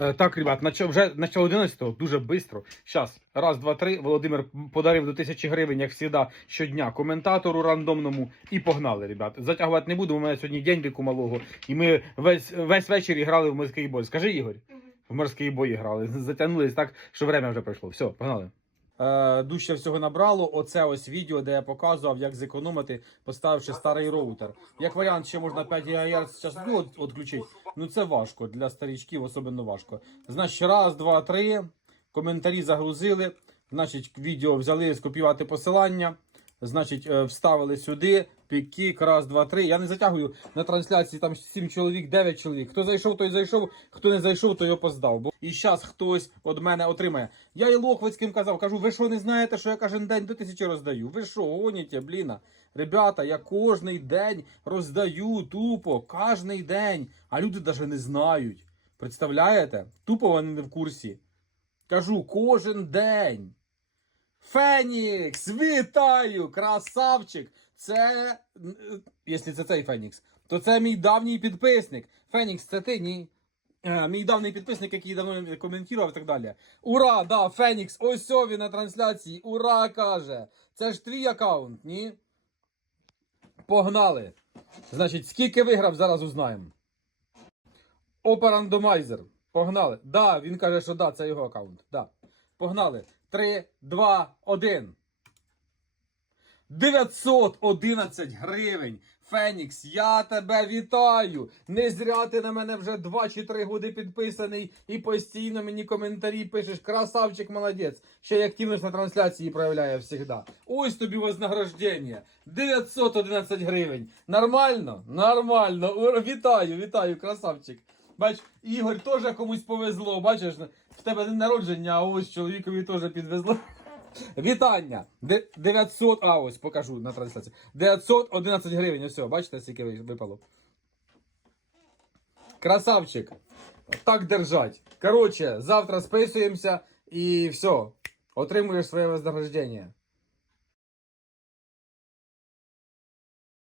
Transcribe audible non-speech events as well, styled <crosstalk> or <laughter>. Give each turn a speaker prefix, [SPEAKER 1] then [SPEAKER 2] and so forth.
[SPEAKER 1] Е, Так, ребят, вже начало 11-го, дуже швидко. Зараз, раз, два, три. Володимир подарив до тисячі гривень, як завжди, щодня коментатору рандомному. І погнали, ребят. Затягувати не буду, у мене сьогодні день віку малого. І ми весь, весь вечір грали в морський бой. Скажи, Ігор? В морський бой грали. <laughs> Затягнулись так, що время вже пройшло. Все, погнали. Е, дужче всього набрало. Оце ось відео, де я показував, як зекономити, поставивши старий роутер. Як варіант, ще можна 5 ГГц частоту відключити. Ну це важко для старічків, особливо важко. Значить, раз, два, три. Коментарі загрузили. Значить, відео взяли скопіювати посилання. Значить, е, вставили сюди. Пікік, раз, два, три. Я не затягую на трансляції там 7 чоловік, 9 чоловік. Хто зайшов, той зайшов. Хто не зайшов, той опоздав. Бо і зараз хтось від мене отримає. Я і Лохвицьким казав, кажу, ви що не знаєте, що я кожен день до тисячі роздаю? Ви що, гоніте, бліна? Ребята, я кожний день роздаю тупо, кожний день. А люди навіть не знають. Представляєте? Тупо вони не в курсі. Кажу, кожен день. Фенікс! Вітаю! Красавчик! Це. е, Якщо це цей Фенікс, то це мій давній підписник. Фенікс, це ти ні. Е, Мій давній підписник, який давно коментував і так далі. Ура! Да, Фенікс! Ось він на трансляції. Ура! каже! Це ж твій аккаунт, ні? Погнали! Значить, скільки виграв, зараз узнаємо. Опа рандомайзер. Погнали. Да, він каже, що да, це його аккаунт. Да. Погнали. 3, 2, 1. 911 гривень. Фенікс, я тебе вітаю! Не зря ти на мене вже 2 чи 3 годи підписаний і постійно мені коментарі пишеш. Красавчик, молодець. Ще й активність на трансляції проявляє завжди. Ось тобі вознаграждення. 911 гривень. Нормально? Нормально. Вітаю, вітаю, красавчик. Бач, Ігор теж комусь повезло. Бачиш, в тебе день народження, а ось чоловікові теж підвезло. Вітання! 900, а ось покажу на трансляції. 911 гривень, все, бачите, скільки випало. Красавчик. Так держать. Коротше, завтра списуємося і все. Отримуєш своє вознаграждення.